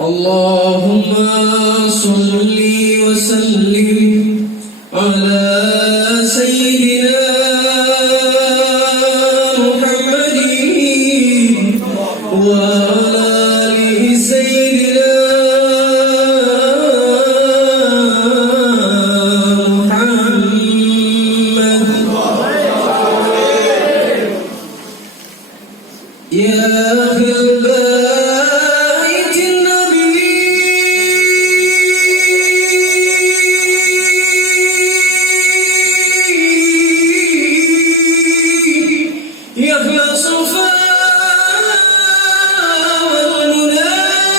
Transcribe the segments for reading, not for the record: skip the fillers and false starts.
اللهم صل وسلم على سيدنا محمد وعلى آل سيدنا محمد. يا أهل البيت النبي يا أهل الصفاء والمناجاة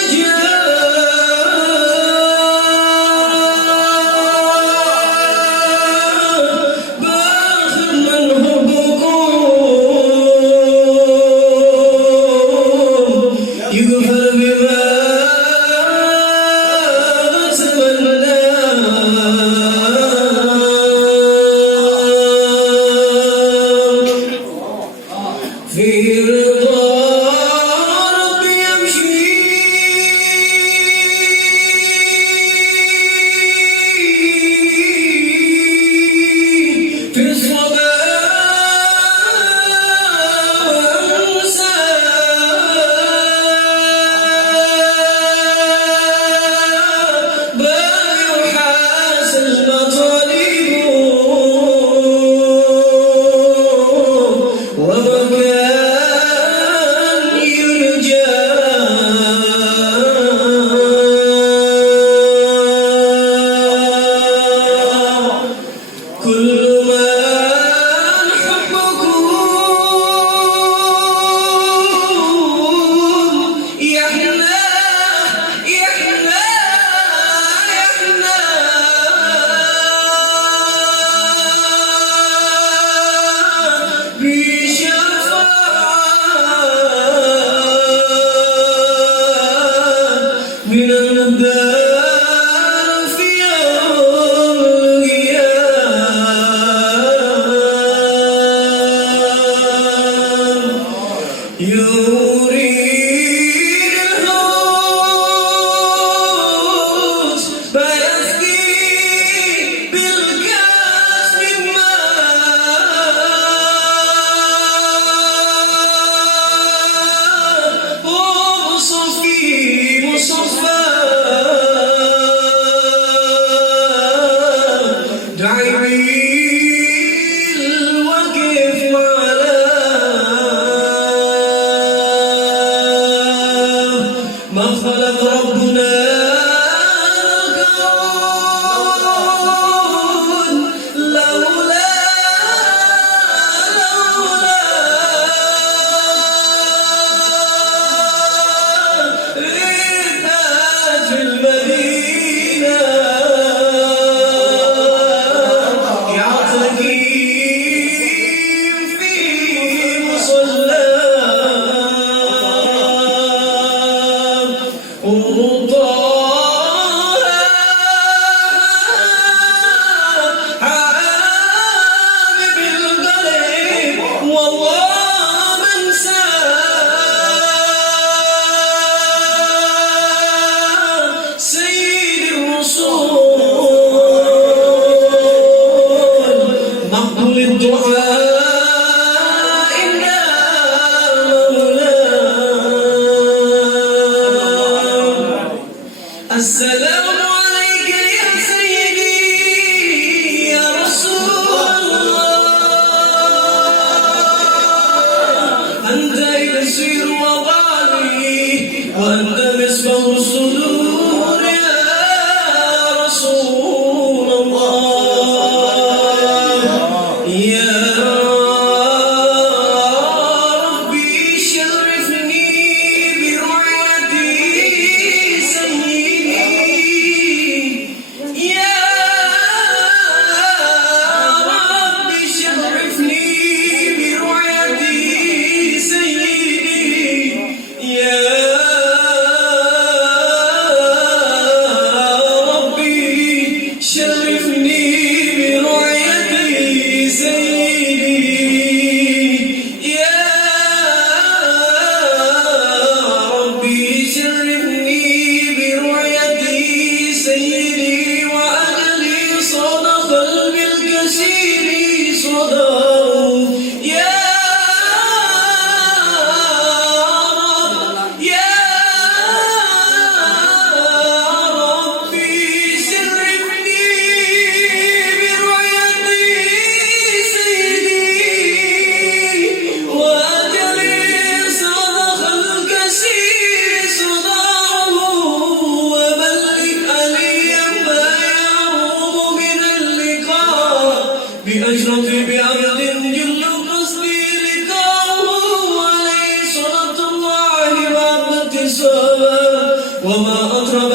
باخر من حبكم يغفر بما تمنى في رضا ربي يمشي في الصباح والمساء بيحاس المطالب ومكان يرجى كل من حبكم يحنى يحنى يحنى بشفاعة من النار في يوم القيامة. يريد الهوس فيسقي بالكاس من ماء وصفي مصفى دعي الوقف معنا ما خلق ربنا الكون لولا ريحة المدينة يعتكف في مصلاه وطه حابب القلب والله من ساه سيد الرسول مقبول الدعاء إنا مولاه. السلام عليك يا سيدي يا رسول الله أنت يسير وضعي وأنت مصباح الصدور يا رسول الله. يا ربي شرفني برؤيتي سيدي. يا ربي شرفني برؤيتي سيدي. يا وما أطرب